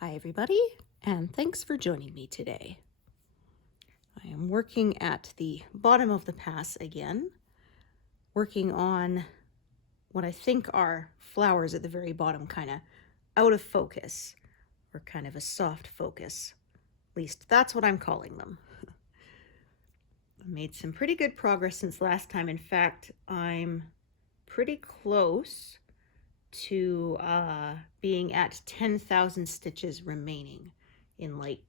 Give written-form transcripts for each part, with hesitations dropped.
Hi everybody, and thanks for joining me today. I am working at the bottom of the pass again, working on what I think are flowers at the very bottom, kind of out of focus, or kind of a soft focus. At least that's what I'm calling them. I made some pretty good progress since last time. In fact, I'm pretty close to being at 10,000 stitches remaining in like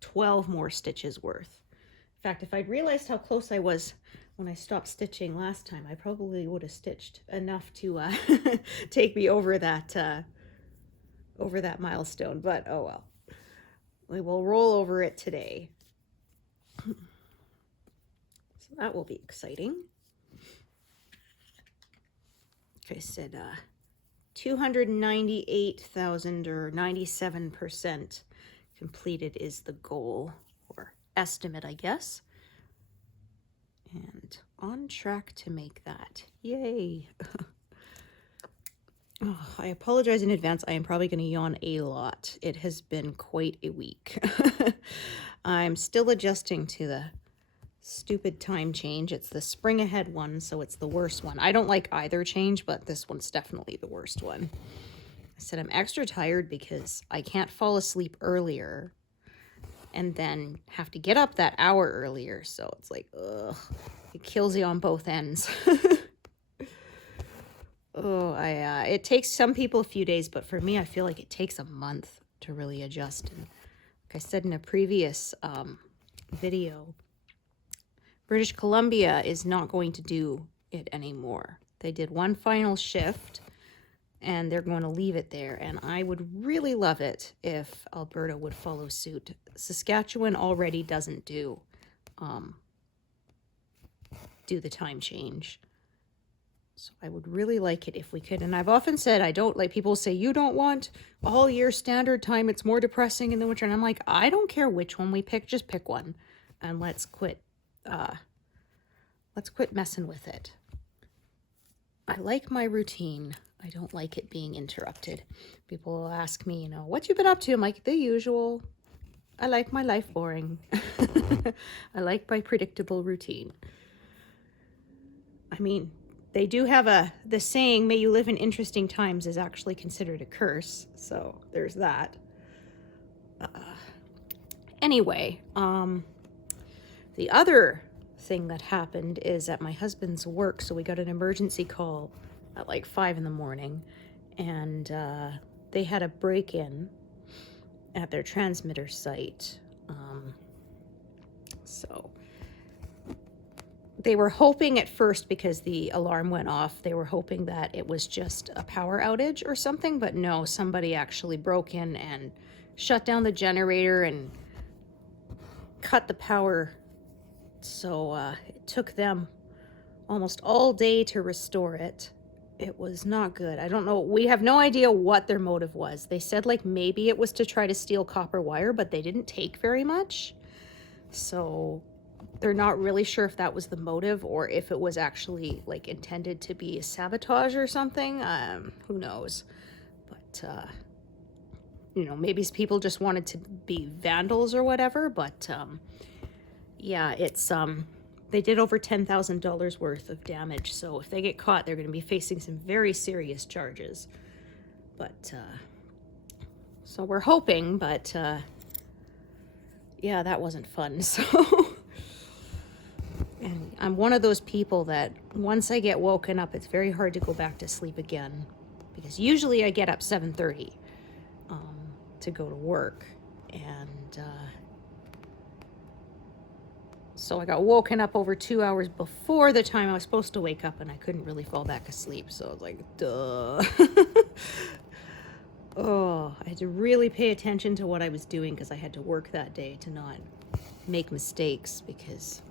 12 more stitches worth. In fact, if I'd realized how close I was when I stopped stitching last time, I probably would have stitched enough to take me over that milestone, but oh well. We will roll over it today. So that will be exciting. Like I said, 298,000 or 97% completed is the goal, or estimate, I guess. And on track to make that. Yay! Oh, I apologize in advance. I am probably going to yawn a lot. It has been quite a week. I'm still adjusting to the stupid time change. It's the spring ahead one, so it's the worst one. I don't like either change, but this one's definitely the worst one. I said I'm extra tired because I can't fall asleep earlier and then have to get up that hour earlier, so it's like, ugh, it kills you on both ends. Oh, it takes some people a few days, but for me, I feel like it takes a month to really adjust. And like I said in a previous video, British Columbia is not going to do it anymore. They did one final shift and they're going to leave it there. And I would really love it if Alberta would follow suit. Saskatchewan already doesn't do the time change. So I would really like it if we could. And I've often said, I don't like, people say, you don't want all year standard time. It's more depressing in the winter. And I'm like, I don't care which one we pick, just pick one. And let's quit messing with it. I like my routine. I don't like it being interrupted. People will ask me, what you been up to? I'm like, the usual. I like my life boring. I like my predictable routine. I mean, they do have the saying, may you live in interesting times, is actually considered a curse. So there's that. Anyway, the other thing that happened is at my husband's work, so we got an emergency call at like 5 in the morning, and they had a break-in at their transmitter site. So they were hoping at first, because the alarm went off, they were hoping that it was just a power outage or something, but no, somebody actually broke in and shut down the generator and cut the power. So it took them almost all day to restore it. It was not good. I don't know. We have no idea what their motive was. They said like maybe it was to try to steal copper wire, but they didn't take very much. So they're not really sure if that was the motive or if it was actually like intended to be a sabotage or something. Who knows? But maybe people just wanted to be vandals or whatever. But yeah, it's they did over $10,000 worth of damage. So if they get caught, they're going to be facing some very serious charges. But so we're hoping, but yeah, that wasn't fun. So and I'm one of those people that once I get woken up, it's very hard to go back to sleep again, because usually I get up 7:30 to go to work, and so I got woken up over 2 hours before the time I was supposed to wake up, and I couldn't really fall back asleep. So I was like, duh. Oh, I had to really pay attention to what I was doing because I had to work that day to not make mistakes, because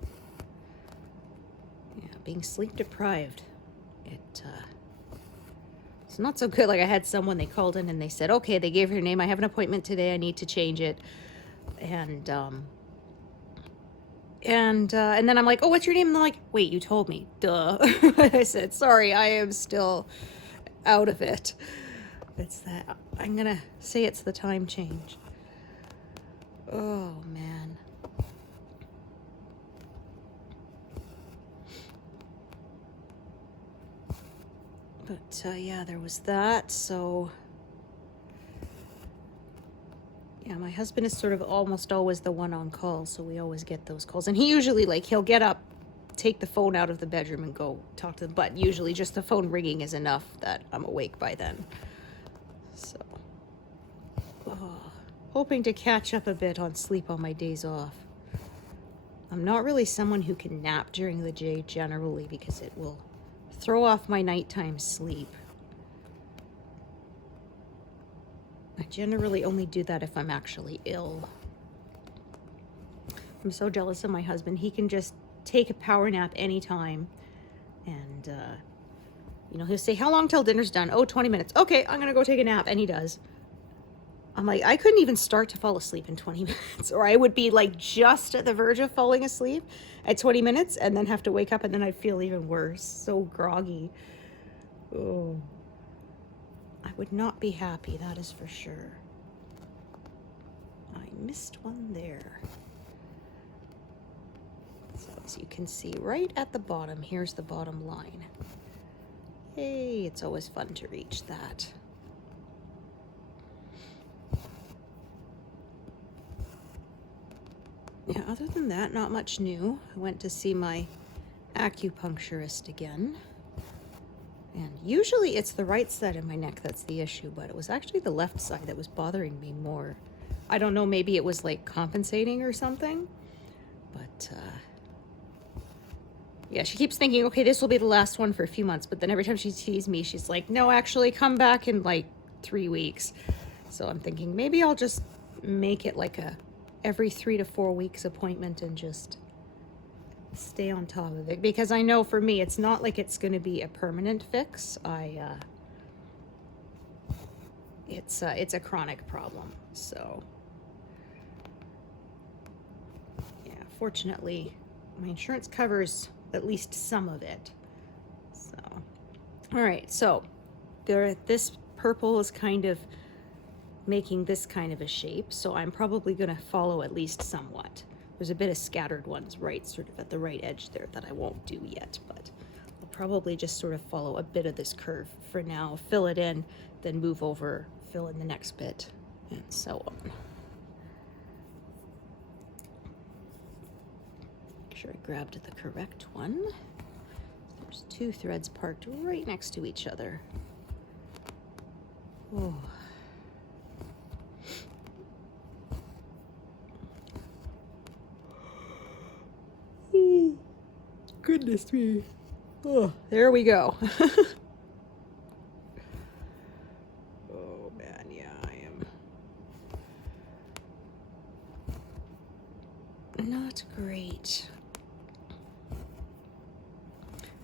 being sleep deprived, it's not so good. Like I had someone, they called in and they said, okay, they gave her name. I have an appointment today. I need to change it. And then I'm like, oh, what's your name? And they're like, wait, you told me. Duh. I said, sorry, I am still out of it. It's that, I'm gonna say it's the time change. Oh, man. But, yeah, there was that, so... Yeah, my husband is sort of almost always the one on call, so we always get those calls. And he usually, like, he'll get up, take the phone out of the bedroom and go talk to them. But usually just the phone ringing is enough that I'm awake by then. So, hoping to catch up a bit on sleep on my days off. I'm not really someone who can nap during the day generally because it will throw off my nighttime sleep. I generally only do that if I'm actually ill. I'm so jealous of my husband. He can just take a power nap anytime. And, you know, he'll say, how long till dinner's done? Oh, 20 minutes. Okay, I'm going to go take a nap. And he does. I'm like, I couldn't even start to fall asleep in 20 minutes. Or I would be like just at the verge of falling asleep at 20 minutes and then have to wake up and then I'd feel even worse. So groggy. Oh. I would not be happy, that is for sure. I missed one there. So as you can see, right at the bottom, here's the bottom line. Hey, it's always fun to reach that. Yeah, other than that, not much new. I went to see my acupuncturist again. And usually it's the right side of my neck that's the issue, but it was actually the left side that was bothering me more. I don't know, maybe it was like compensating or something. But, yeah, she keeps thinking, okay, this will be the last one for a few months. But then every time she sees me, she's like, no, actually, come back in like 3 weeks. So I'm thinking maybe I'll just make it like a every 3 to 4 weeks appointment and just stay on top of it, because I know for me it's not like it's going to be a permanent fix. It's a chronic problem, so yeah, fortunately my insurance covers at least some of it. So all right, so this purple is kind of making this kind of a shape, so I'm probably going to follow at least somewhat. There's a bit of scattered ones right sort of at the right edge there that I won't do yet, but I'll probably just sort of follow a bit of this curve for now, fill it in, then move over, fill in the next bit, and so on. Make sure I grabbed the correct one. There's 2 threads parked right next to each other. Oh. Goodness me. Oh, there we go. Oh man, yeah, I am not great.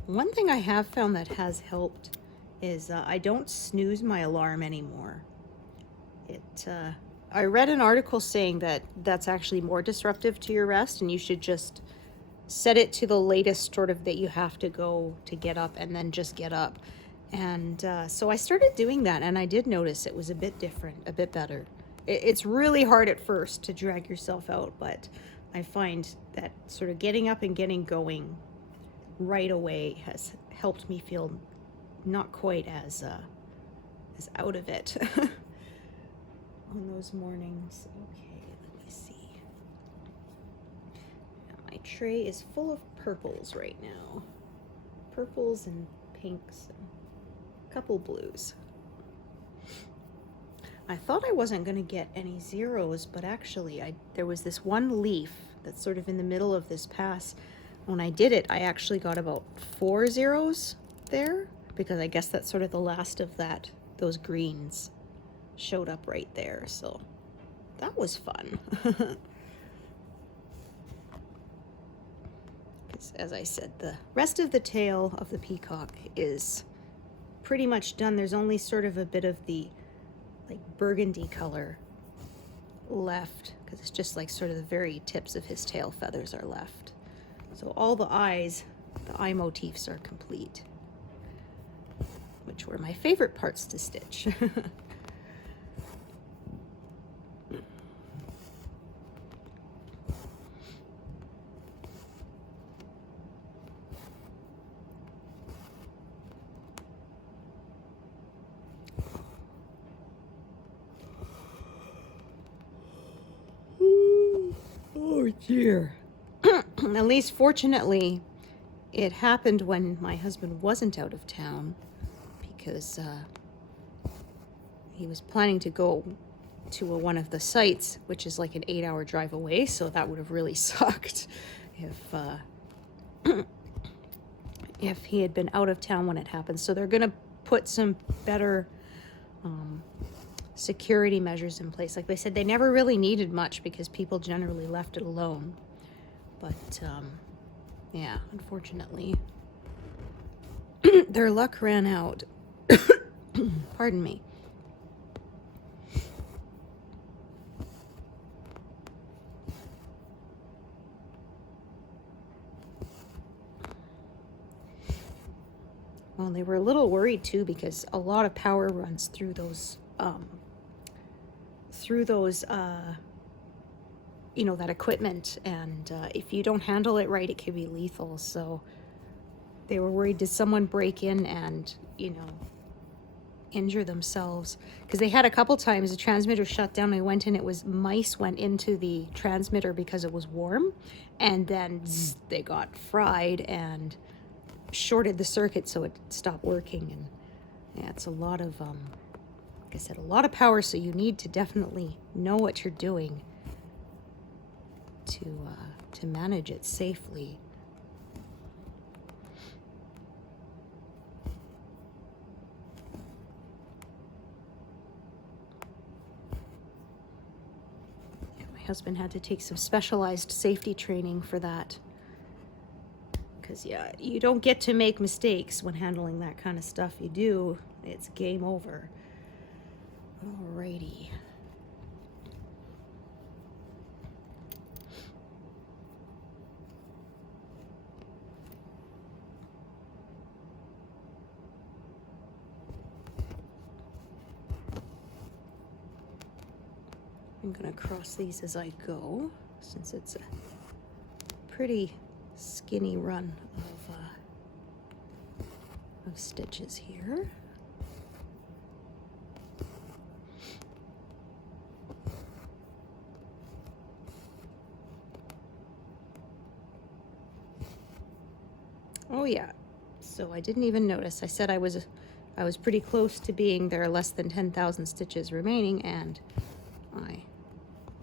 One thing I have found that has helped is I don't snooze my alarm anymore. I read an article saying that that's actually more disruptive to your rest, and you should just set it to the latest sort of that you have to go to get up, and then just get up. And so I started doing that, and I did notice it was a bit different, a bit better. It's really hard at first to drag yourself out, but I find that sort of getting up and getting going right away has helped me feel not quite as out of it on those mornings. Okay, let me see. My tray is full of purples right now. Purples and pinks and a couple blues. I thought I wasn't going to get any zeros, but actually there was this one leaf that's sort of in the middle of this pass. When I did it, I actually got about 4 zeros there, because I guess that's sort of the last of those greens showed up right there. So that was fun. As I said, the rest of the tail of the peacock is pretty much done. There's only sort of a bit of the like burgundy color left, because it's just like sort of the very tips of his tail feathers are left. So all the eyes, the eye motifs are complete, which were my favorite parts to stitch. Oh dear. At least fortunately, it happened when my husband wasn't out of town, because he was planning to go to one of the sites, which is like an 8-hour drive away, so that would have really sucked if he had been out of town when it happened. So they're gonna put some better security measures in place. Like they said, they never really needed much because people generally left it alone. But yeah, unfortunately, their luck ran out. Pardon me. Well, they were a little worried too, because a lot of power runs through those you know, that equipment, and if you don't handle it right, it can be lethal. So they were worried, did someone break in and, you know, injure themselves? Because they had a couple times the transmitter shut down. I went in, it was mice went into the transmitter because it was warm, and then zzz, they got fried and shorted the circuit, so it stopped working. And yeah, it's a lot of like I said, a lot of power, so you need to definitely know what you're doing to manage it safely. Yeah, my husband had to take some specialized safety training for that, because yeah, you don't get to make mistakes when handling that kind of stuff. You do, it's game over. Alrighty. I'm gonna cross these as I go, since it's a pretty skinny run of stitches here. Oh yeah, so I didn't even notice. I said I was pretty close to being there, less than 10,000 stitches remaining, and I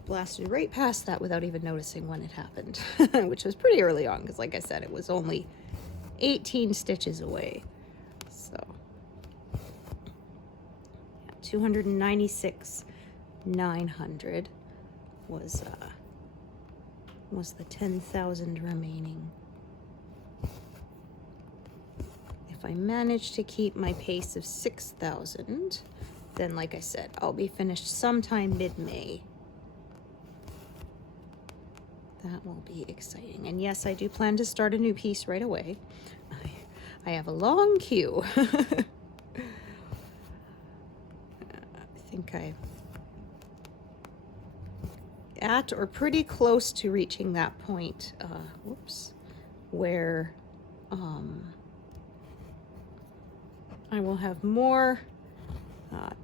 blasted right past that without even noticing when it happened, which was pretty early on, because like I said, it was only 18 stitches away. So yeah, 296,900 was the 10,000 remaining. If I manage to keep my pace of 6,000, then like I said, I'll be finished sometime mid-May. That will be exciting. And yes, I do plan to start a new piece right away. I have a long queue. I think I'm at or pretty close to reaching that point, where I will have more,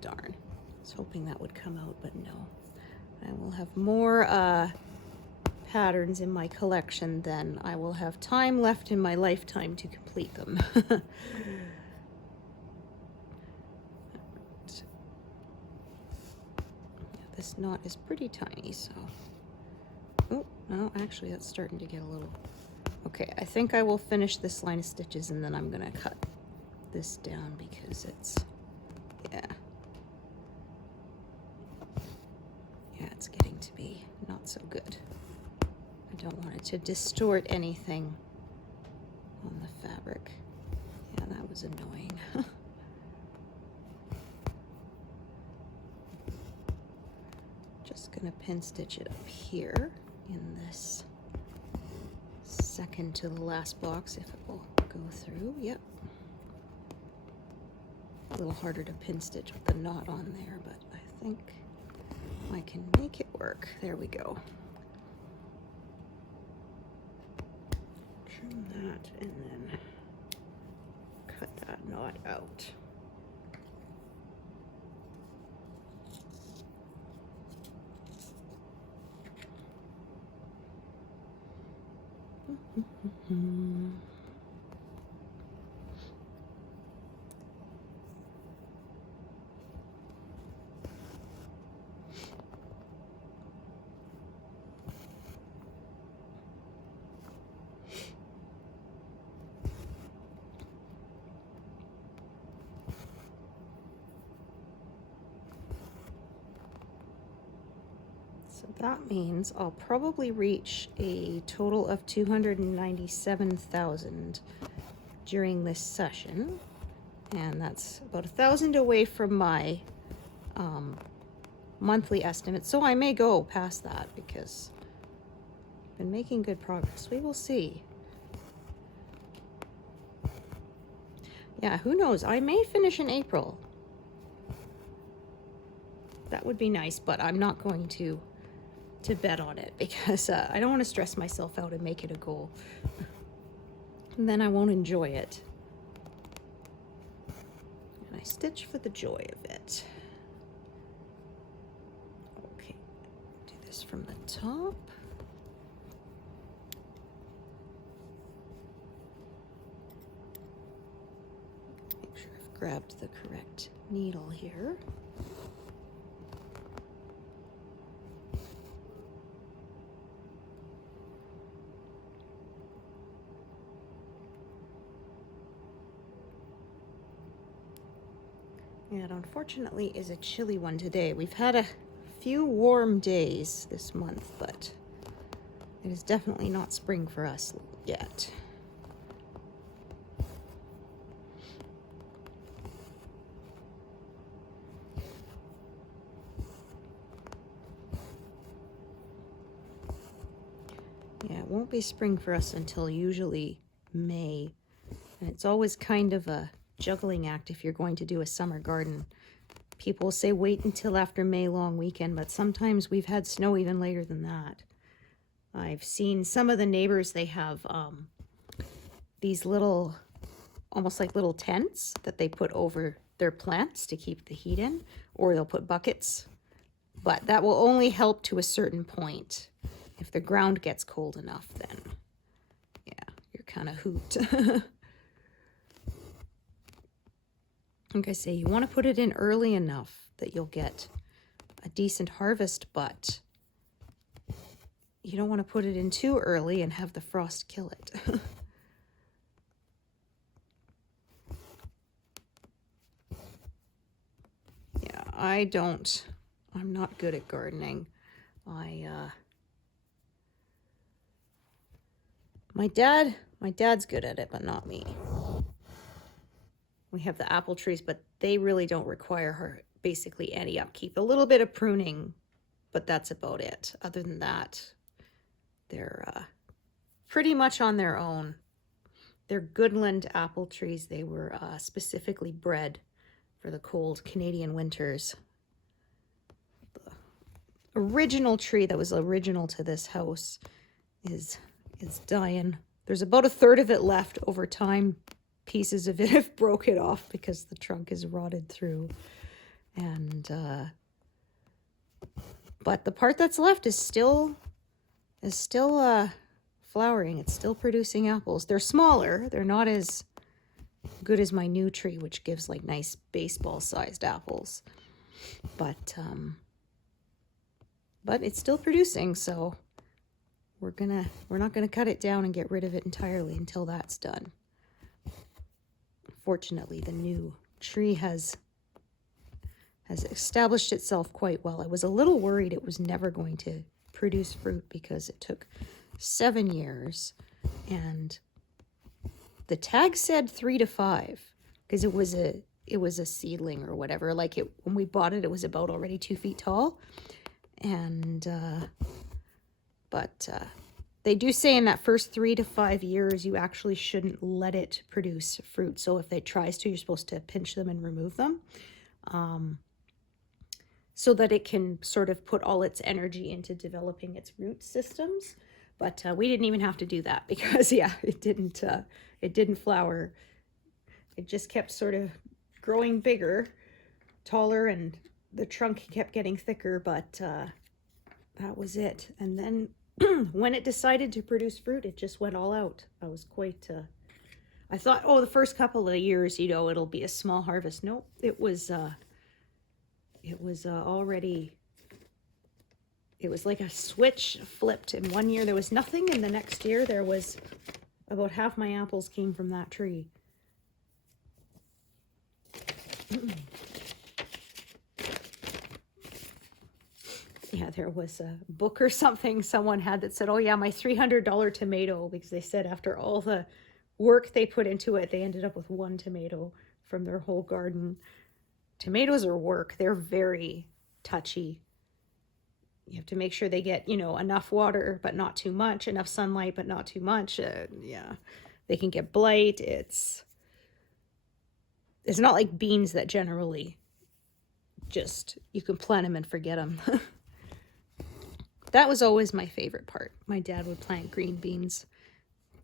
darn, I was hoping that would come out, but no. I will have more patterns in my collection, then I will have time left in my lifetime to complete them. Yeah, this knot is pretty tiny, so. Oh, no, actually that's starting to get a little. Okay, I think I will finish this line of stitches, and then I'm gonna cut this down because it's, yeah, it's getting to be not so good. I don't want it to distort anything on the fabric. Yeah, that was annoying. Just gonna pin stitch it up here in this second to the last box, if it will go through. Yep. A little harder to pin stitch with the knot on there, but I think I can make it work. There we go. Trim that and then cut that knot out. So that means I'll probably reach a total of 297,000 during this session, and that's about 1,000 away from my monthly estimate. So I may go past that because I've been making good progress. We will see. Yeah, who knows? I may finish in April. That would be nice, but I'm not going to bet on it because I don't want to stress myself out and make it a goal. And then I won't enjoy it. And I stitch for the joy of it. Okay, do this from the top. Make sure I've grabbed the correct needle here. And unfortunately is a chilly one today. We've had a few warm days this month, but it is definitely not spring for us yet. Yeah, it won't be spring for us until usually May. And it's always kind of a juggling act if you're going to do a summer garden. People say wait until after May long weekend, but sometimes we've had snow even later than that. I've seen some of the neighbors, they have these little, almost like little tents that they put over their plants to keep the heat in, or they'll put buckets. But that will only help to a certain point. If the ground gets cold enough, then yeah, you're kind of hooped. Like I say, you want to put it in early enough that you'll get a decent harvest, but you don't want to put it in too early and have the frost kill it. Yeah, I'm not good at gardening. My dad's good at it, but not me. We have the apple trees, but they really don't require basically any upkeep. A little bit of pruning, but that's about it. Other than that, they're pretty much on their own. They're Goodland apple trees. They were specifically bred for the cold Canadian winters. The original tree that was original to this house is dying. There's about a third of it left. Over time, pieces of it have broken off because the trunk is rotted through. And but the part that's left is still flowering. It's still producing apples. They're smaller. They're not as good as my new tree, which gives like nice baseball-sized apples. But it's still producing, so we're not gonna cut it down and get rid of it entirely until that's done. Fortunately, the new tree has established itself quite well. I was a little worried it was never going to produce fruit because it took 7 years, and the tag said 3 to 5 because it was a seedling or whatever. Like when we bought it, it was about already 2 feet tall, and but they do say in that first 3 to 5 years, you actually shouldn't let it produce fruit. So if it tries to, you're supposed to pinch them and remove them, so that it can sort of put all its energy into developing its root systems. But we didn't even have to do that because, yeah, it didn't flower. It just kept sort of growing bigger, taller, and the trunk kept getting thicker, but that was it. And then when it decided to produce fruit, it just went all out. I was quite, I thought, oh, the first couple of years, you know, it'll be a small harvest. Nope, it was already, it was like a switch flipped. In one year there was nothing, and the next year there was about half my apples came from that tree. Yeah, there was a book or something someone had that said, oh yeah, my $300 tomato, because they said after all the work they put into it, they ended up with one tomato from their whole garden. Tomatoes are work. They're very touchy. You have to make sure they get, you know, enough water, but not too much, enough sunlight, but not too much. Yeah, they can get blight. It's not like beans that generally just, you can plant them and forget them. That was always my favorite part. My dad would plant green beans.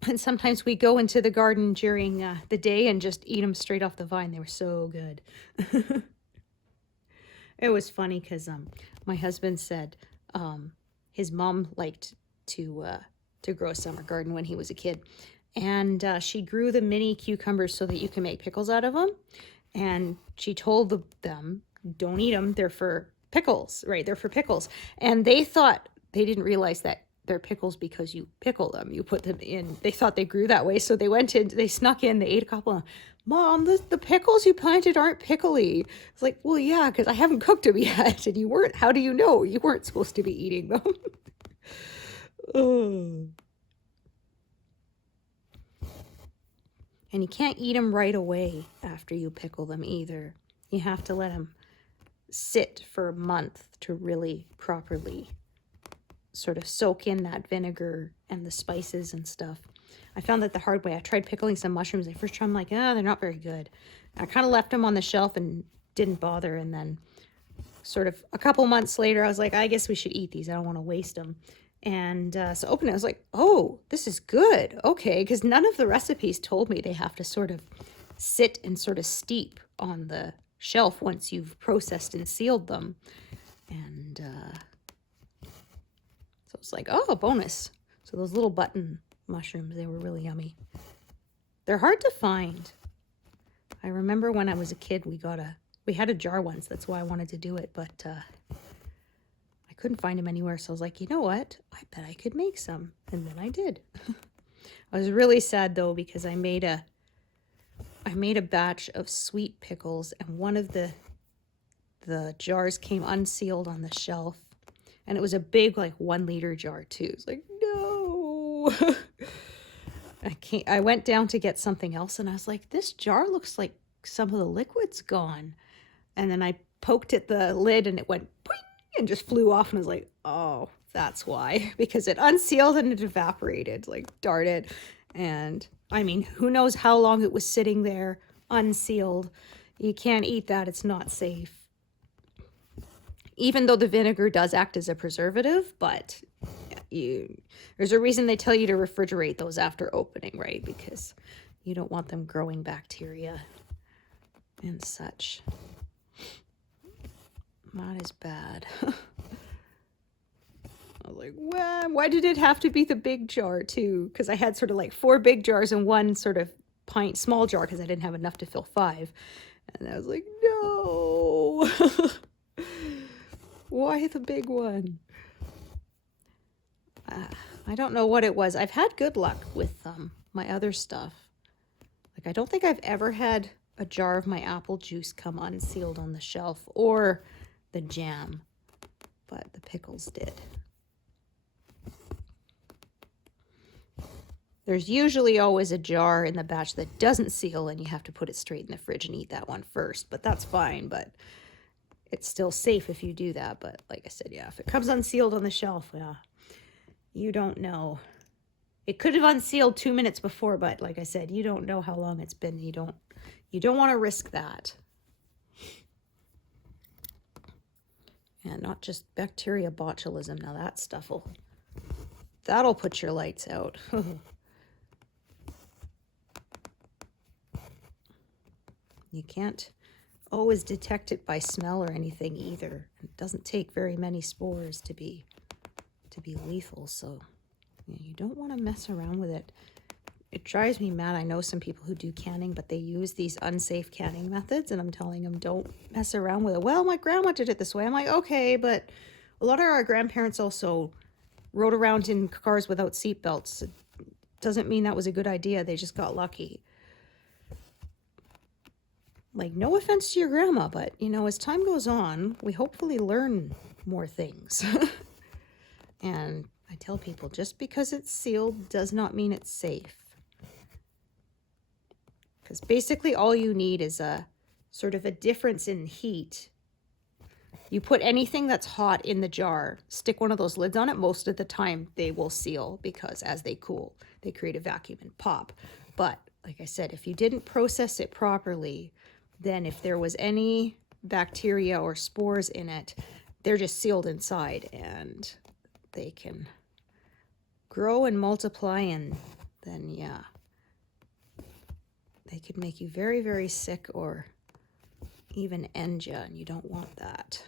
And sometimes we go into the garden during the day and just eat them straight off the vine. They were so good. It was funny because my husband said his mom liked to grow a summer garden when he was a kid. And she grew the mini cucumbers so that you can make pickles out of them. And she told them, don't eat them. They're for pickles, right? They're for pickles. And they thought, they didn't realize that they're pickles because you pickle them. You put them in. They thought they grew that way. So they went in, they snuck in, they ate a couple. Mom, the pickles you planted aren't pickly. It's like, well, yeah, because I haven't cooked them yet. And you weren't, how do you know? You weren't supposed to be eating them. Oh. And you can't eat them right away after you pickle them either. You have to let them sit for a month to really properly sort of soak in that vinegar and the spices and stuff. I found that the hard way. I tried pickling some mushrooms. The first time I'm like, oh, they're not very good. I kind of left them on the shelf and didn't bother. And then sort of a couple months later, I was like, I guess we should eat these. I don't want to waste them. And so I opened it. I was like, oh, this is good. Okay. Because none of the recipes told me they have to sort of sit and sort of steep on the shelf once you've processed and sealed them. And so it's like, oh, bonus. So those little button mushrooms, they were really yummy. They're hard to find. I remember when I was a kid, we had a jar once. That's why I wanted to do it, but I couldn't find them anywhere. So I was like, you know what? I bet I could make some. And then I did. I was really sad though, because I made a batch of sweet pickles, and one of the jars came unsealed on the shelf. And it was a big, like 1 liter jar too. It's like, no. I went down to get something else, and I was like, this jar looks like some of the liquid's gone. And then I poked at the lid, and it went boing, and just flew off. And I was like, oh, that's why. Because it unsealed and it evaporated. Like, darn it. And I mean, who knows how long it was sitting there unsealed. You can't eat that. It's not safe. Even though the vinegar does act as a preservative, but there's a reason they tell you to refrigerate those after opening, right? Because you don't want them growing bacteria and such. That is bad. I was like, well, why did it have to be the big jar too? Because I had sort of like 4 big jars and 1 sort of pint small jar because I didn't have enough to fill 5. And I was like, no. Why the big one? I don't know what it was. I've had good luck with my other stuff. Like, I don't think I've ever had a jar of my apple juice come unsealed on the shelf, or the jam, but the pickles did. There's usually always a jar in the batch that doesn't seal, and you have to put it straight in the fridge and eat that one first, but that's fine. But it's still safe if you do that. But like I said, yeah, if it comes unsealed on the shelf, yeah, you don't know. It could have unsealed 2 minutes before, but like I said, you don't know how long it's been. You don't want to risk that. And not just bacteria botulism. Now that stuff that'll put your lights out. You can't always detect it by smell or anything either. It doesn't take very many spores to be to be lethal, so you don't want to mess around with it. It drives me mad. I know some people who do canning, but they use these unsafe canning methods, and I'm telling them, don't mess around with it. Well, my grandma did it this way. I'm like, okay, but a lot of our grandparents also rode around in cars without seatbelts. It doesn't mean that was a good idea. They just got lucky. Like, no offense to your grandma, but, you know, as time goes on, we hopefully learn more things. And I tell people, just because it's sealed does not mean it's safe. Because basically all you need is a sort of a difference in heat. You put anything that's hot in the jar, stick one of those lids on it, most of the time they will seal, because as they cool, they create a vacuum and pop. But like I said, if you didn't process it properly, then if there was any bacteria or spores in it, they're just sealed inside and they can grow and multiply, and then yeah, they could make you very, very sick or even end you, and you don't want that.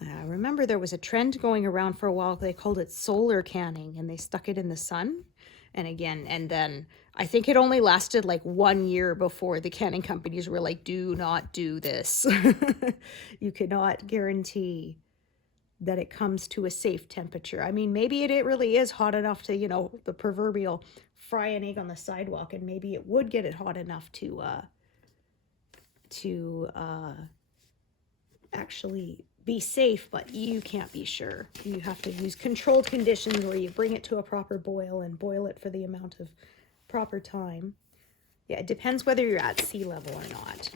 I remember there was a trend going around for a while. They called it solar canning, and they stuck it in the sun. And then I think it only lasted like 1 year before the canning companies were like, do not do this. You cannot guarantee that it comes to a safe temperature. I mean, maybe it really is hot enough to, you know, the proverbial fry an egg on the sidewalk, and maybe it would get it hot enough to actually be safe, but you can't be sure. You have to use controlled conditions where you bring it to a proper boil and boil it for the amount of proper time. Yeah, it depends whether you're at sea level or not.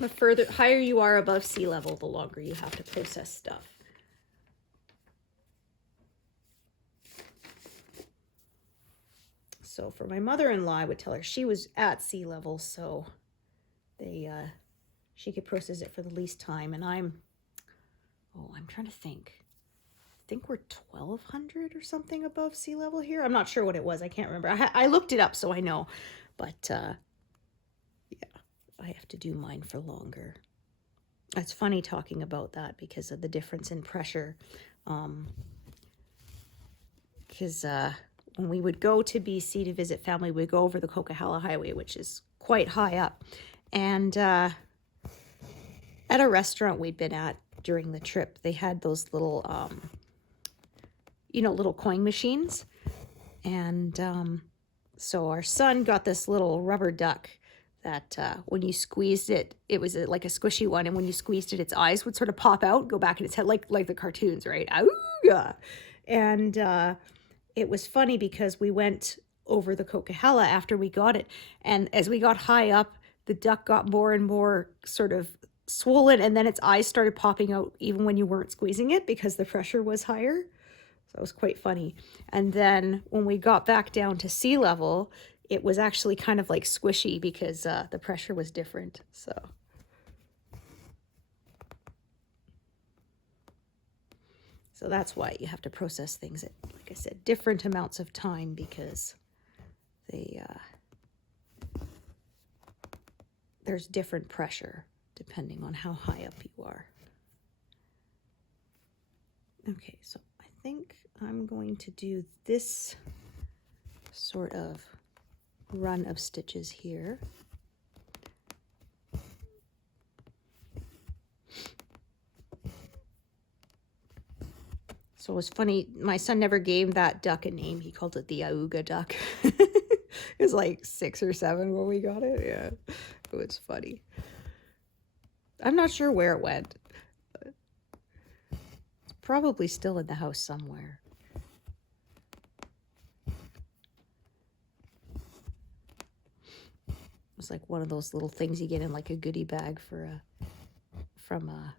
The higher you are above sea level, the longer you have to process stuff. So for my mother-in-law, I would tell her she was at sea level, so she could process it for the least time. And I'm trying to think. I think we're 1,200 or something above sea level here. I'm not sure what it was. I can't remember. I looked it up, so I know. But yeah, I have to do mine for longer. It's funny talking about that because of the difference in pressure. Because when we would go to BC to visit family, we'd go over the Coquihalla Highway, which is quite high up. And at a restaurant we'd been at during the trip, they had those little, little coin machines. And so our son got this little rubber duck that when you squeezed it, it was like a squishy one. And when you squeezed it, its eyes would sort of pop out, go back in its head, like the cartoons, right? Auga! And it was funny because we went over the Coquihalla after we got it. And as we got high up, the duck got more and more sort of swollen, and then its eyes started popping out even when you weren't squeezing it because the pressure was higher. So it was quite funny. And then when we got back down to sea level, it was actually kind of like squishy because the pressure was different. So that's why you have to process things at, like I said, different amounts of time, because there's different pressure depending on how high up you are. Okay, so I think I'm going to do this sort of run of stitches here. So it was funny, my son never gave that duck a name. He called it the Auga duck. It was like 6 or 7 when we got it. Yeah, it was funny. I'm not sure where it went. But it's probably still in the house somewhere. It was like one of those little things you get in like a goodie bag from a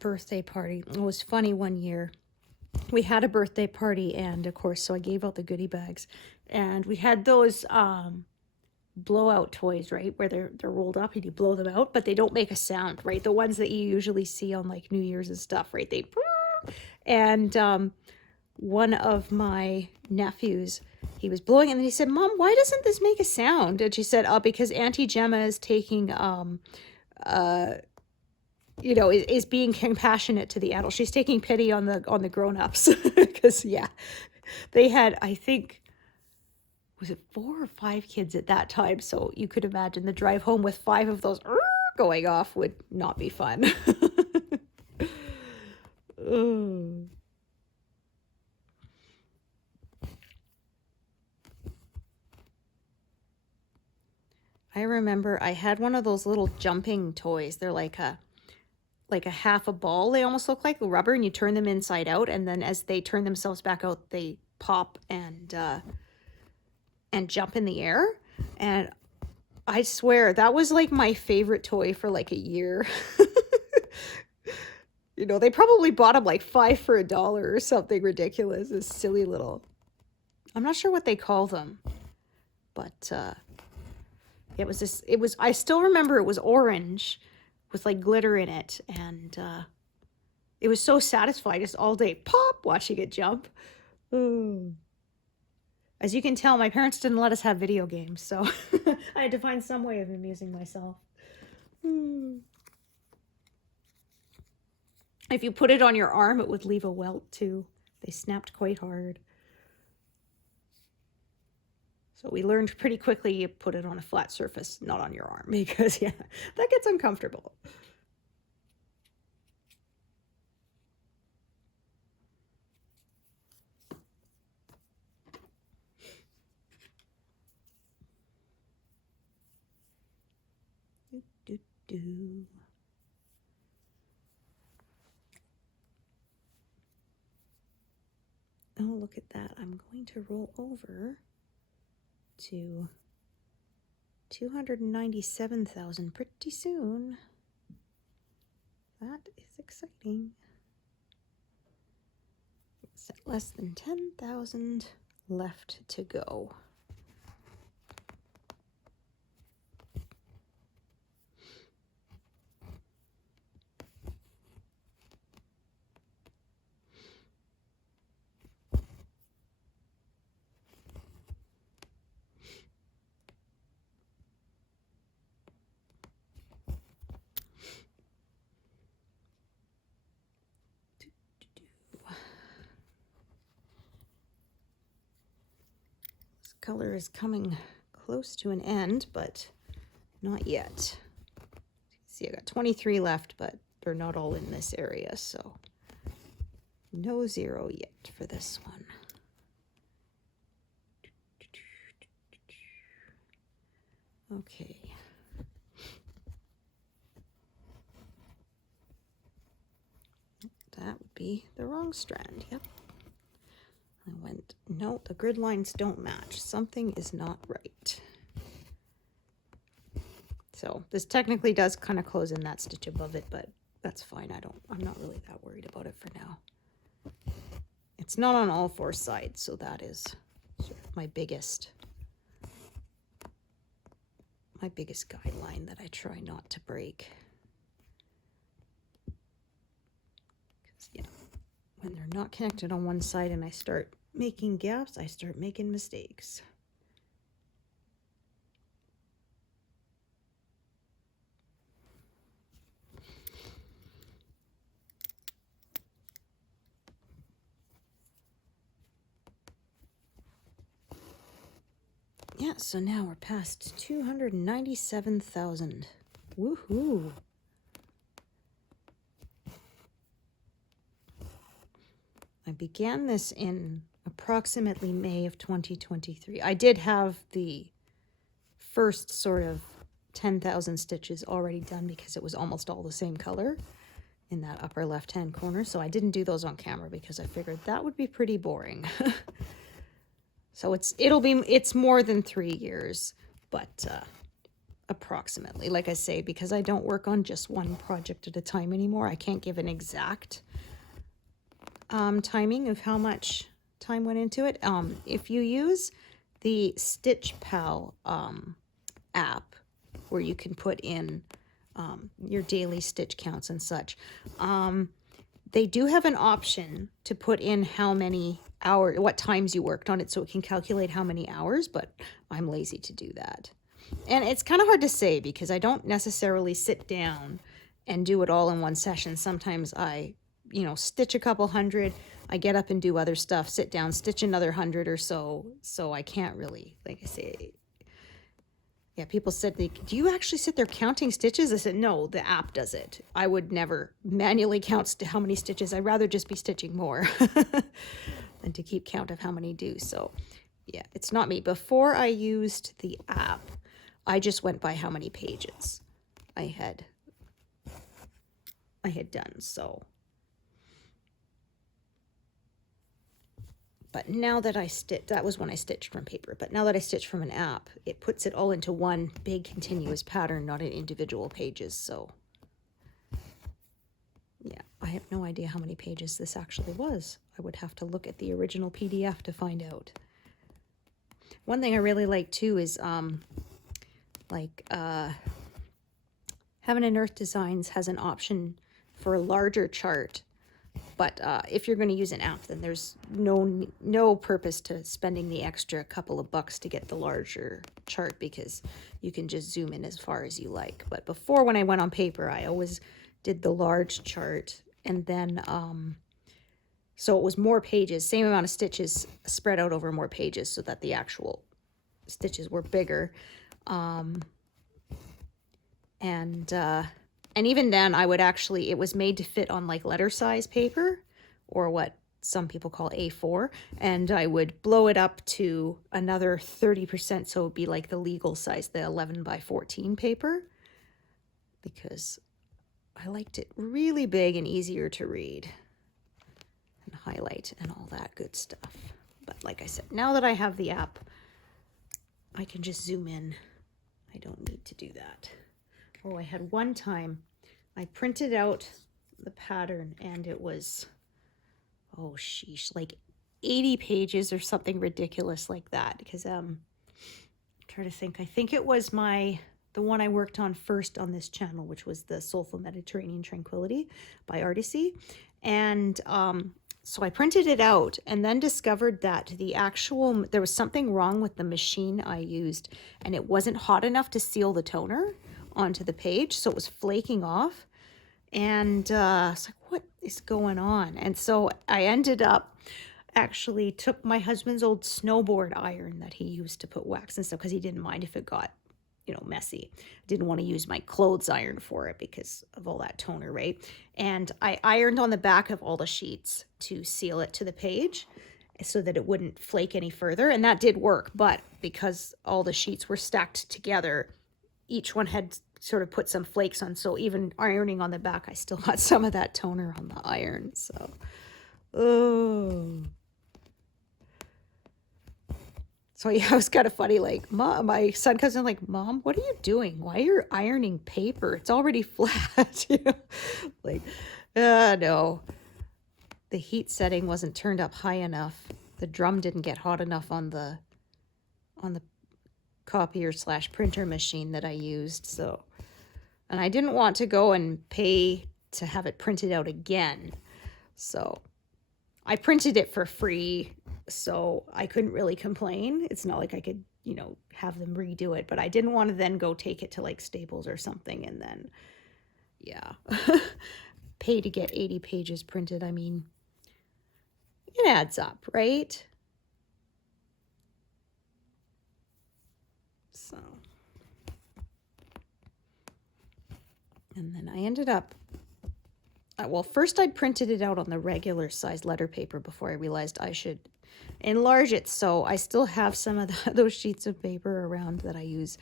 birthday party. It was funny one year. We had a birthday party, and of course, so I gave out the goodie bags, and we had those blowout toys, right, where they're rolled up and you blow them out, but they don't make a sound, right? The ones that you usually see on like New Year's and stuff, right? And one of my nephews, he was blowing, and then he said, "Mom, why doesn't this make a sound?" And she said, "Oh, because Auntie Gemma is taking you know, is being compassionate to the adults. She's taking pity on the grown-ups because yeah, they had, I think, was it 4 or 5 kids at that time? So you could imagine the drive home with 5 of those going off would not be fun. Ugh. I remember I had one of those little jumping toys. They're like a half a ball. They almost look like rubber, and you turn them inside out, and then as they turn themselves back out, they pop and jump in the air. And I swear that was like my favorite toy for like a year. You know, they probably bought them like 5 for $1 or something ridiculous. This silly little, I'm not sure what they call them, but it was, I still remember it was orange with like glitter in it, and it was so satisfying just all day pop watching it jump. As you can tell, my parents didn't let us have video games, so I had to find some way of amusing myself. If you put it on your arm, it would leave a welt too. They snapped quite hard. So we learned pretty quickly you put it on a flat surface, not on your arm, because yeah, that gets uncomfortable. Do. Oh, look at that. I'm going to roll over to 297,000 pretty soon. That is exciting. It's at less than 10,000 left to go. Color is coming close to an end, but not yet. See, I got 23 left, but they're not all in this area, so no 0 yet for this one. Okay. That would be the wrong strand, yep. I went, no, the grid lines don't match. Something is not right. So this technically does kind of close in that stitch above it, but that's fine. I'm not really that worried about it for now. It's not on all 4 sides, so that is sort of my biggest guideline that I try not to break. Yeah, when they're not connected on one side and I start making gaps, I start making mistakes. Yeah, so now we're past 297,000. Woohoo! I began this in approximately May of 2023. I did have the first sort of 10,000 stitches already done because it was almost all the same color in that upper left-hand corner. So I didn't do those on camera because I figured that would be pretty boring. So it's more than 3 years, but approximately, like I say, because I don't work on just one project at a time anymore, I can't give an exact timing of how much time went into it. If you use the Stitch Pal app, where you can put in your daily stitch counts and such, they do have an option to put in how many hours, what times you worked on it, so it can calculate how many hours, but I'm lazy to do that. And it's kind of hard to say because I don't necessarily sit down and do it all in one session. Sometimes I, stitch a couple hundred, I get up and do other stuff, sit down, stitch another 100 or so. So I can't really, like I say, yeah, people said, do you actually sit there counting stitches? I said, no, the app does it. I would never manually count how many stitches. I'd rather just be stitching more than to keep count of how many do. So yeah, it's not me. Before I used the app, I just went by how many pages I had done. So, but now that I stitch, that was when I stitched from paper, but now that I stitch from an app, it puts it all into one big continuous pattern, not in individual pages. So yeah, I have no idea how many pages this actually was. I would have to look at the original PDF to find out. One thing I really like too is Heaven and Earth Designs has an option for a larger chart. But if you're going to use an app, then there's no purpose to spending the extra couple of bucks to get the larger chart, because you can just zoom in as far as you like. But before, when I went on paper, I always did the large chart, and then so it was more pages, same amount of stitches spread out over more pages, so that the actual stitches were bigger. And even then, I would actually, it was made to fit on like letter size paper, or what some people call A4, and I would blow it up to another 30%, so it would be like the legal size, the 11 by 14 paper, because I liked it really big and easier to read and highlight and all that good stuff. But like I said, now that I have the app, I can just zoom in. I don't need to do that. Oh, I had one time I printed out the pattern, and it was, oh sheesh, like 80 pages or something ridiculous like that. Because I'm trying to think, I think it was the one I worked on first on this channel, which was the Soulful Mediterranean Tranquility by Artisy. And so I printed it out, and then discovered that there was something wrong with the machine I used, and it wasn't hot enough to seal the toner onto the page, so it was flaking off. And I was like, what is going on? And so I ended up actually took my husband's old snowboard iron that he used to put wax and stuff, because he didn't mind if it got messy. Didn't want to use my clothes iron for it because of all that toner, right? And I ironed on the back of all the sheets to seal it to the page so that it wouldn't flake any further, and that did work. But because all the sheets were stacked together, each one had sort of put some flakes on, so even ironing on the back, I still got some of that toner on the iron. So so yeah, it was kind of funny. Like, my son comes in like, Mom, what are you doing? Why are you ironing paper? It's already flat. Like, no, the heat setting wasn't turned up high enough. The drum didn't get hot enough on the copier / printer machine that I used. So, and I didn't want to go and pay to have it printed out again. So I printed it for free, so I couldn't really complain. It's not like I could, have them redo it, but I didn't want to then go take it to like Staples or something and then, yeah, pay to get 80 pages printed. I mean, it adds up, right? So, and then I ended up, well, first I printed it out on the regular size letter paper before I realized I should enlarge it. So I still have some of those sheets of paper around that I use.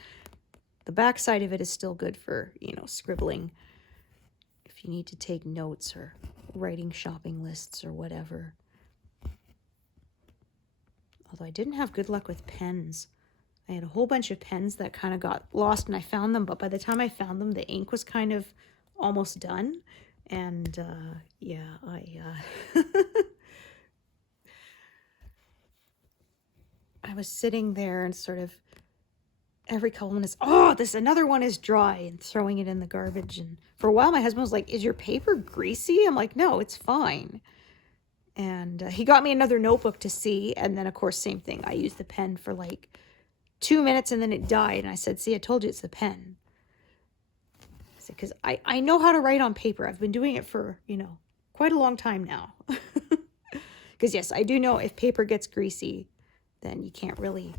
The back side of it is still good for, scribbling if you need to take notes or writing shopping lists or whatever. Although I didn't have good luck with pens. I had a whole bunch of pens that kind of got lost, and I found them, but by the time I found them, the ink was kind of almost done. And yeah, I was sitting there and sort of every couple minutes, another one is dry, and throwing it in the garbage. And for a while, my husband was like, is your paper greasy? I'm like, no, it's fine. And he got me another notebook to see. And then, of course, same thing. I used the pen for like 2 minutes, and then it died. And I said, see, I told you it's the pen. Because I know how to write on paper. I've been doing it for, quite a long time now. Because yes, I do know if paper gets greasy, then you can't really,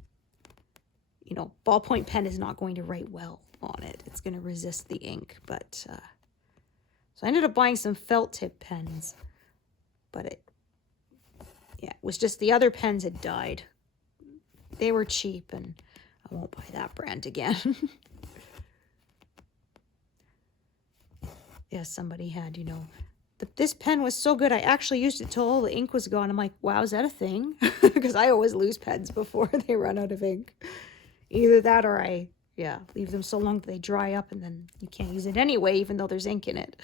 ballpoint pen is not going to write well on it. It's going to resist the ink. But, so I ended up buying some felt tip pens. But it was just the other pens had died. They were cheap, and I won't buy that brand again. Yeah, somebody had, this pen was so good, I actually used it till all the ink was gone. I'm like, wow, is that a thing? Because I always lose pens before they run out of ink. Either that or I leave them so long that they dry up and then you can't use it anyway, even though there's ink in it.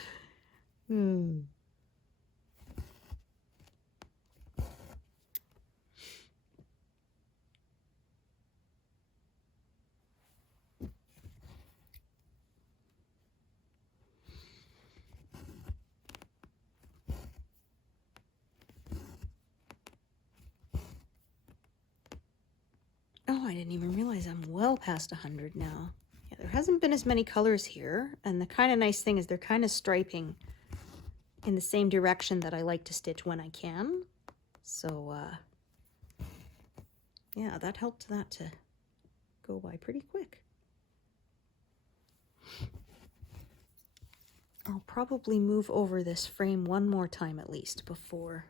Oh, I didn't even realize I'm well past 100 now. Yeah, there hasn't been as many colors here. And the kind of nice thing is they're kind of striping in the same direction that I like to stitch when I can. So, yeah, that helped that to go by pretty quick. I'll probably move over this frame one more time at least before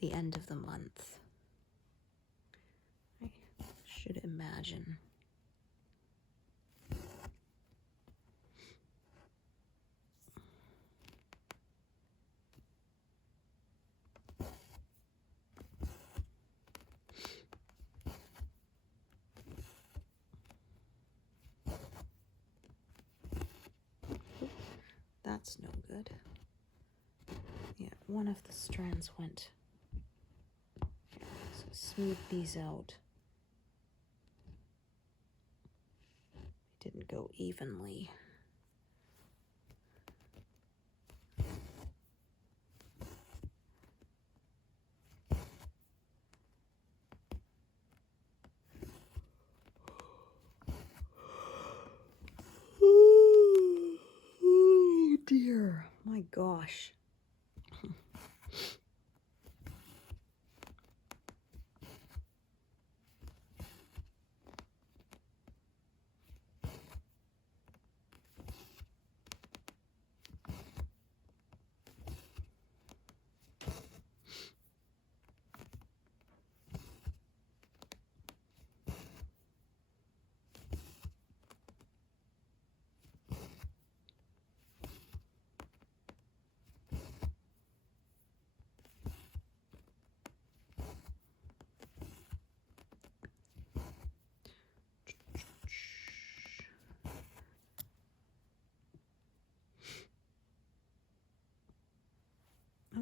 the end of the month. I should imagine. That's no good. Yeah, one of the strands went. So smooth these out. It didn't go evenly. Oh dear, my gosh.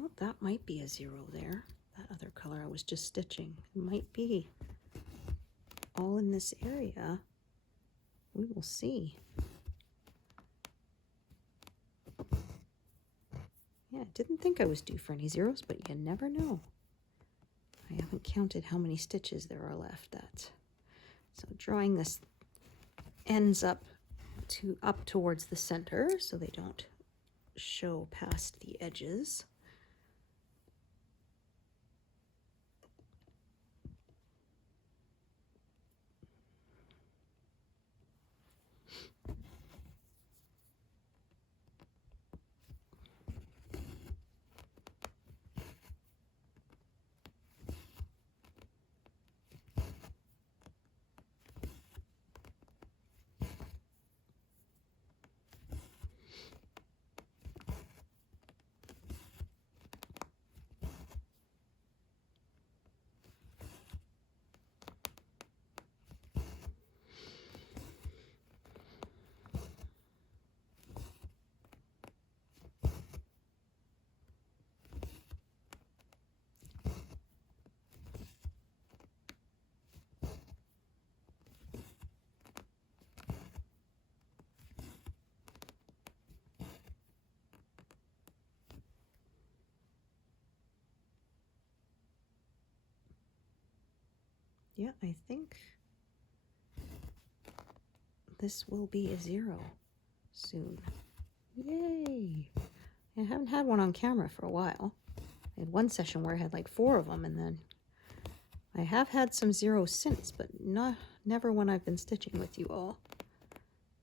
Oh, that might be a 0 there. That other color I was just stitching. It might be all in this area. We will see. Yeah, I didn't think I was due for any 0s, but you never know. I haven't counted how many stitches there are left. So drawing this ends up towards the center so they don't show past the edges. Yeah, I think this will be a 0. soon. Yay! I haven't had one on camera for a while. I had one session where I had like 4 of them, and then I have had some zeros since, but never when I've been stitching with you all.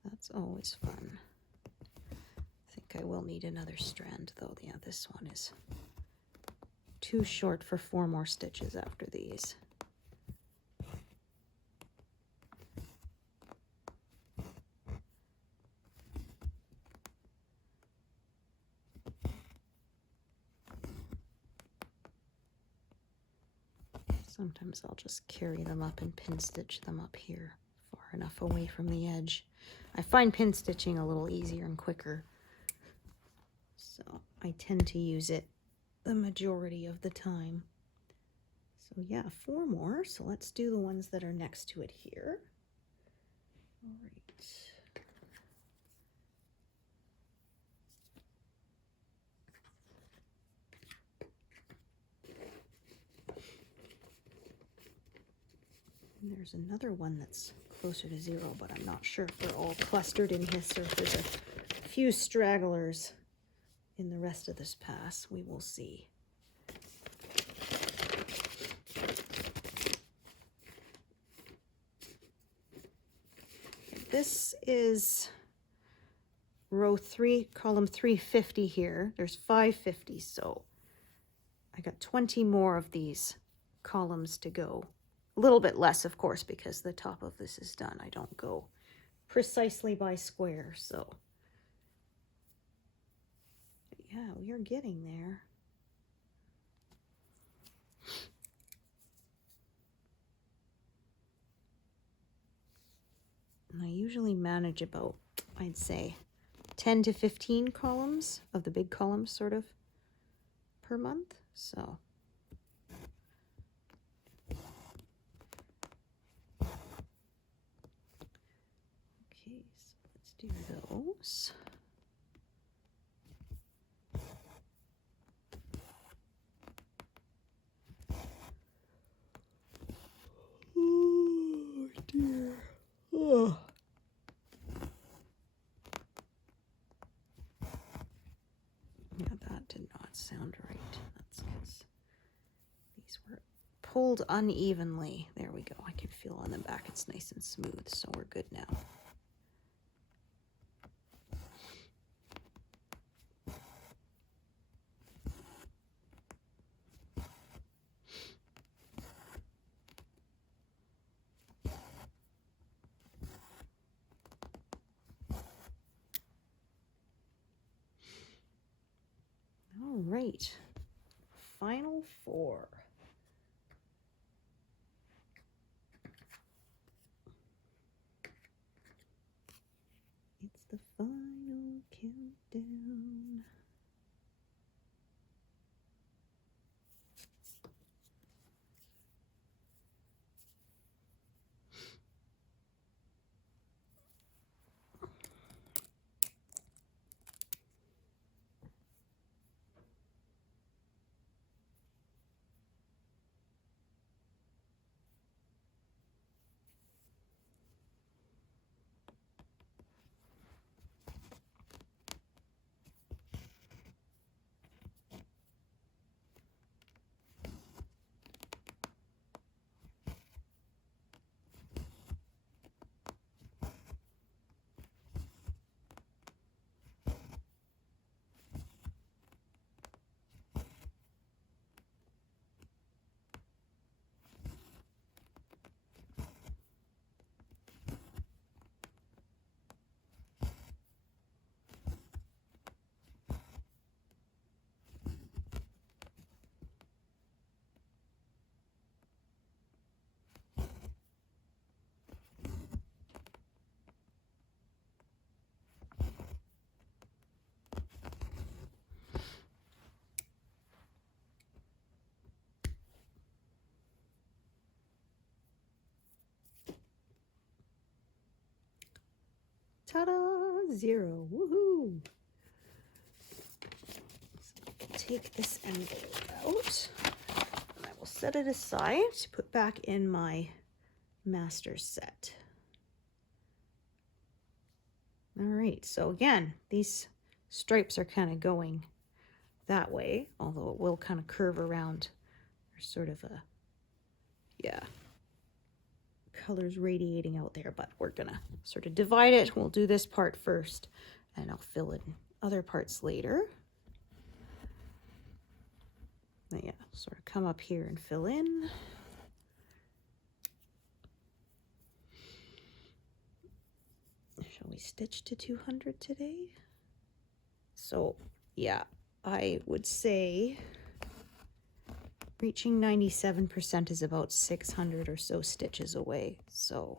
That's always fun. I think I will need another strand though. Yeah, this one is too short for 4 more stitches after these. Sometimes I'll just carry them up and pin stitch them up here, far enough away from the edge. I find pin stitching a little easier and quicker, so I tend to use it the majority of the time. So yeah, 4 more. So let's do the ones that are next to it here. All right. And there's another one that's closer to 0, but I'm not sure if they're all clustered in here. So if there's a few stragglers in the rest of this pass, we will see. This is row 3, column 350 here. There's 550, so I got 20 more of these columns to go. A little bit less, of course, because the top of this is done. I don't go precisely by square, so. But yeah, we are getting there. And I usually manage about, I'd say, 10 to 15 columns of the big columns, sort of, per month, so. Okay, so let's do those. Oh dear. Oh. Yeah, that did not sound right. That's because these were pulled unevenly. There we go. I can feel on the back it's nice and smooth, so we're good now. All right, final 4. It's the final countdown. Ta-da! 0. Woohoo! So take this envelope out. And I will set it aside to put back in my master set. All right, so again, these stripes are kind of going that way, although it will kind of curve around. There's sort of a, yeah, colors radiating out there, but we're gonna sort of divide it. We'll do this part first, and I'll fill in other parts later. But yeah, sort of come up here and fill in. Shall we stitch to 200 today? So yeah, I would say reaching 97% is about 600 or so stitches away. So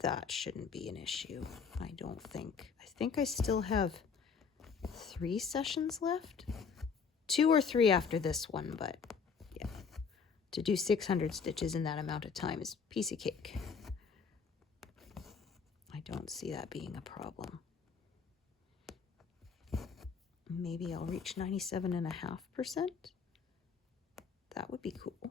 that shouldn't be an issue, I don't think. I think I still have 3 sessions left. 2 or 3 after this one, but yeah. To do 600 stitches in that amount of time is a piece of cake. I don't see that being a problem. Maybe I'll reach 97.5%. That would be cool.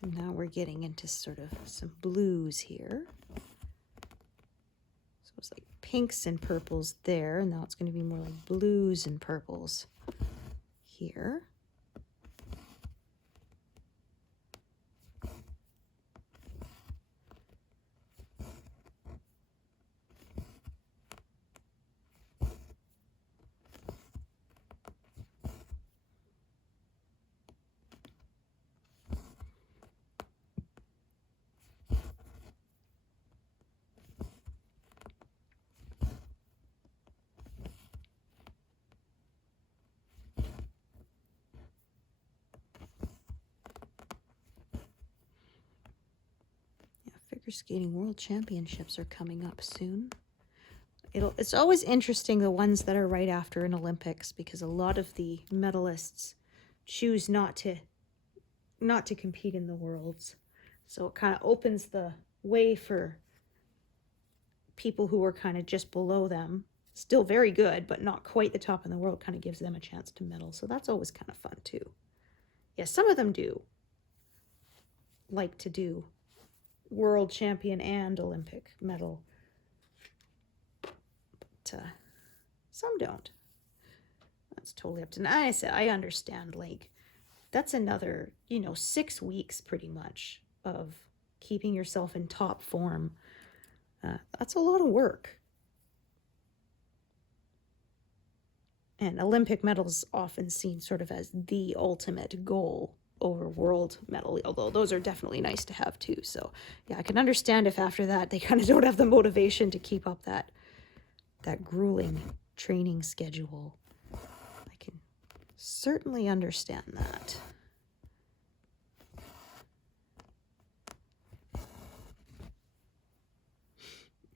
So now we're getting into sort of some blues here. So it's like pinks and purples there, and now it's going to be more like blues and purples here. Figure Skating World Championships are coming up soon. It's always interesting, the ones that are right after an Olympics, because a lot of the medalists choose not to compete in the Worlds. So it kind of opens the way for people who are kind of just below them. Still very good, but not quite the top in the world, kind of gives them a chance to medal. So that's always kind of fun too. Yeah, some of them do like to do world champion and Olympic medal, but some don't. That's totally up to them. I said, I understand, like, that's another, 6 weeks pretty much of keeping yourself in top form. That's a lot of work. And Olympic medals often seen sort of as the ultimate goal over world medal, although those are definitely nice to have too. So yeah, I can understand if after that they kind of don't have the motivation to keep up that grueling training schedule. I can certainly understand that.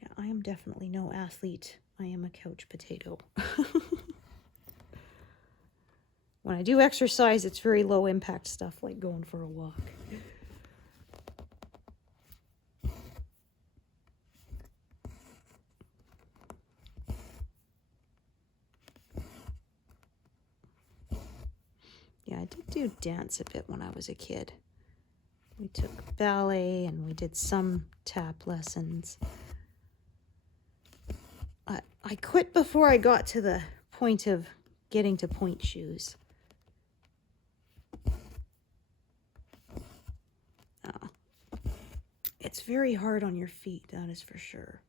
Yeah, I am definitely no athlete. I am a couch potato. When I do exercise, it's very low impact stuff like going for a walk. Yeah, I did do dance a bit when I was a kid. We took ballet and we did some tap lessons. I quit before I got to the point of getting to point shoes. It's very hard on your feet, that is for sure.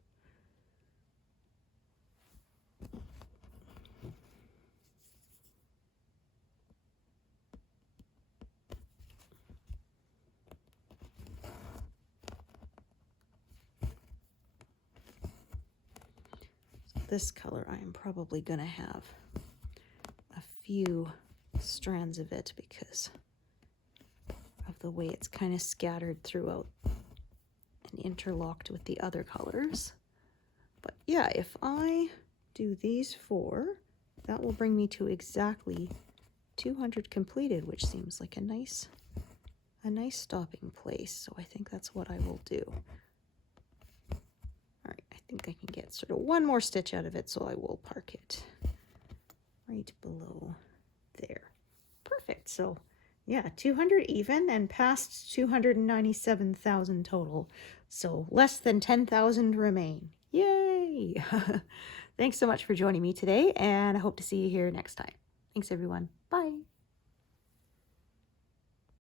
this color, I am probably going to have a few strands of it because of the way it's kind of scattered throughout and interlocked with the other colors. But yeah, if I do these 4, that will bring me to exactly 200 completed, which seems like a nice stopping place. So I think that's what I will do. All right, I think I can get sort of one more stitch out of it, so I will park it right below there. Perfect. So yeah, 200 even and past 297,000 total. So less than 10,000 remain. Yay! Thanks so much for joining me today, and I hope to see you here next time. Thanks, everyone.